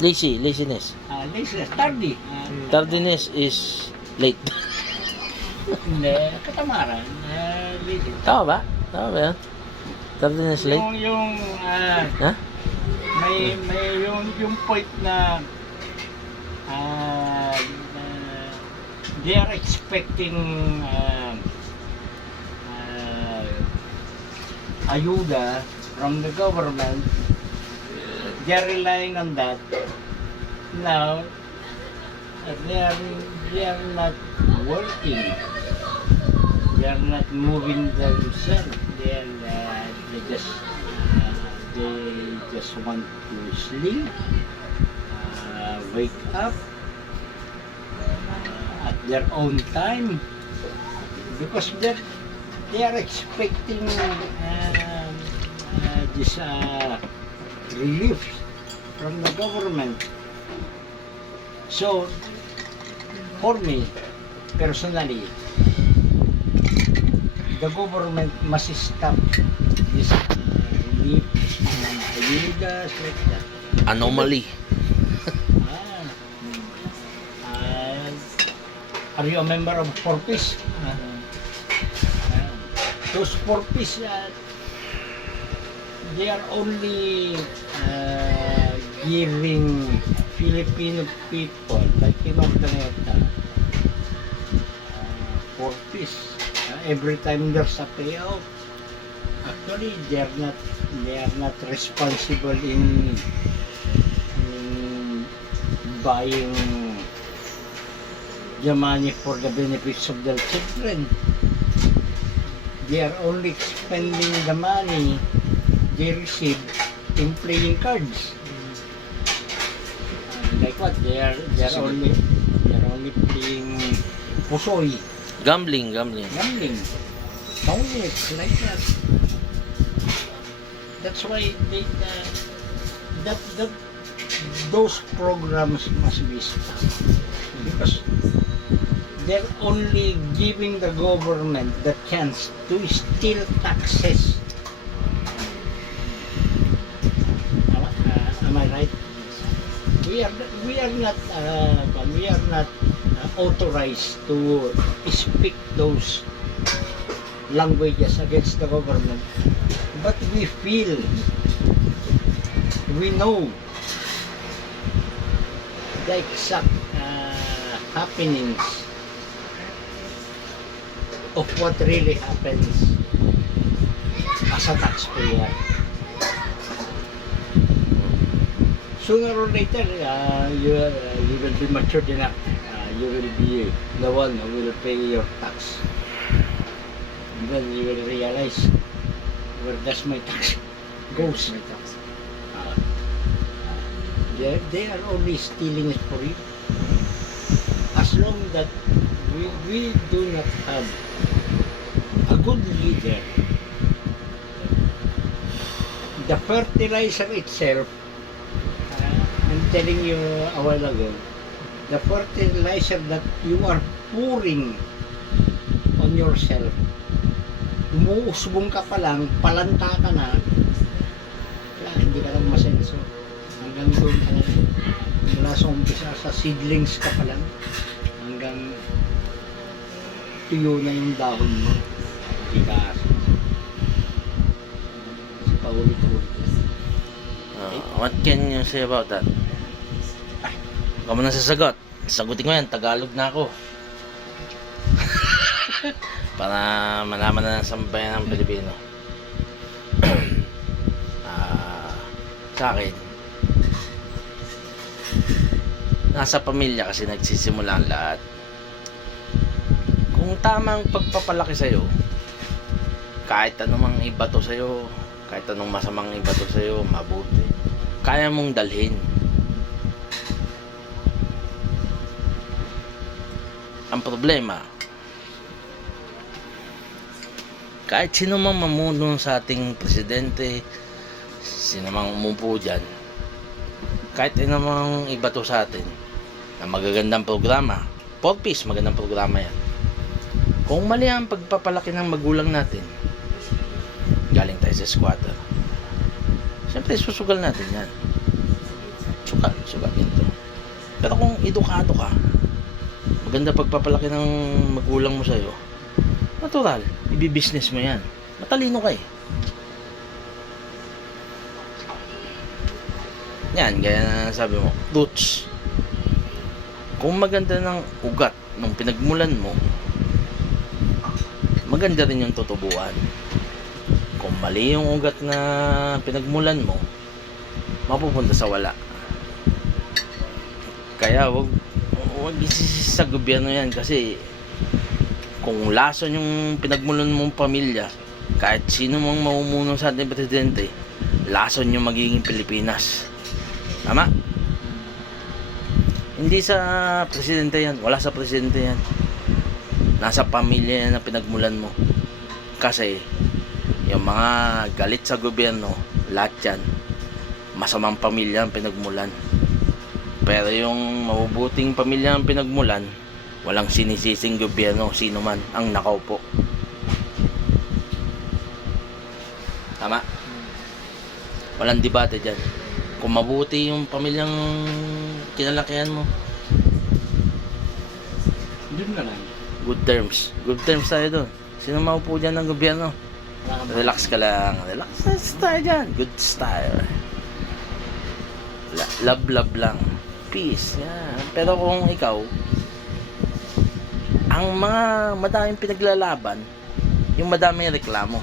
Laziness. Laziness, tardy. Tardiness is late. Hindi, katamaran. Lazy. Tama ba? Tama ba yan? Tardiness late? Yung Ha? may yung point na they are expecting ayuda from the government. They are relying on that. Now they are not working. They are not moving themselves. They just want to sleep, wake up at their own time, because they are expecting this relief from the government. So, for me, personally, the government must stop this relief ayudas like that. Anomaly. Are you a member of Fortis? Those Fortis, they are only giving Filipino people like Pinagdaneta Fortis. Every time there's a payout, actually they are not responsible in buying the money for the benefits of their children. They are only spending the money they receive in playing cards. Like what? They are only playing pusoy. Gambling. Gambling. Only it's like that. That's why those programs must be stopped, because they're only giving the government the chance to steal taxes. Am I right? We are not authorized to speak those languages against the government, but we know the exact happenings of what really happens as a taxpayer. Sooner or later, you will be matured enough. You will be the one who will pay your tax. And then you will realize, where does my tax goes? They are only stealing it for you. As long that we do not have a good leader, the fertilizer itself, I'm telling you a while ago, the fertilizer that you are pouring on yourself, umuusbong ka pa lang, palanta ka na, wala, hindi ka lang masenso. Hanggang doon ka na, mula sa umpisa, sa seedlings ka pa lang, hanggang tuyo na yung dahon mo, hindi ka paulit-ulit. What can you say about that? Ikaw mo na sasagot. Sagutin ko yan, Tagalog na ako. Para malaman na ng sambayan ng Pilipino. Sa akin, nasa pamilya kasi nagsisimula ang lahat. Kung tamang pagpapalaki sa'yo, kahit anumang ibato sa'yo, kahit anong masamang ibato sa'yo, mabuti, kaya mong dalhin. Ang problema, kahit sino mang mamuno sa ating presidente, sino mang umupo dyan, kahit anumang ibato sa atin na magagandang programa, 4-piece, magandang programa yan. Kung mali ang pagpapalaki ng magulang natin, galing tayo sa squatter, siyempre susugal natin yan. Sugal. edukado ka, maganda pagpapalaki ng magulang mo sa'yo, natural, ibibusiness mo yan. Matalino ka eh. Yan, gaya na sabi mo, roots. Kung maganda ng ugat ng pinagmulan mo, maganda rin yung tutubuan. Kung mali yung ugat na pinagmulan mo, mapupunta sa wala. Kaya wag isisi sa gobyerno yan, kasi kung lason yung pinagmulan mong pamilya, kahit sino mang mamumuno sa ating presidente, lason yung magiging Pilipinas. Tama? Hindi sa presidente yan, wala sa presidente yan. Nasa pamilya yan na pinagmulan mo. Kasi yung mga galit sa gobyerno, lahat yan masamang pamilya ang pinagmulan. Pero yung mabubuting pamilya ang pinagmulan, walang sinisising gobyerno, sino man ang nakaupo. Tama? Walang debate dyan. Kung mabuti yung pamilyang kinalakihan mo, Doon na lang. good terms tayo doon. Sino maupo dyan ng gobyerno? Relax ka lang, relax tayo dyan, good style. Love lang, peace, yan. Pero kung ikaw, ang mga madaming pinaglalaban, yung madaming reklamo,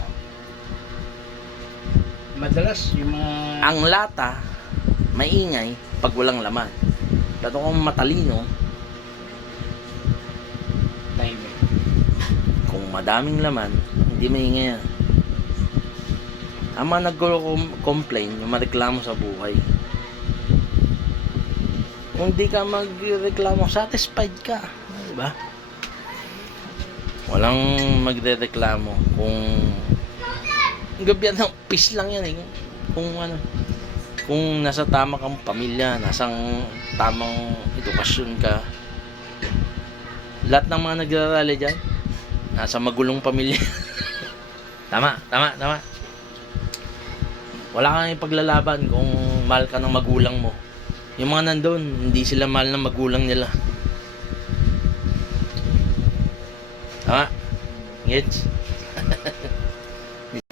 Madalas yung mga ang lata maingay pag walang laman. Pero kung matalino, timing. kung madaming laman, hindi maingay yan. Ang mga nag-complain, yung mareklamo sa buhay, kung di ka magreklamo, satisfied ka, diba? Walang magrereklamo kung gobyerno, peace lang yan eh. Kung nasa tama kang pamilya, nasang tamang edukasyon ka, lahat ng mga nagrarally dyan, nasa magulong pamilya. Tama. Wala kang ipaglalaban kung mahal ka ng magulang mo. Yung mga nandun, hindi sila mahal ng magulang nila. Tama? Gets?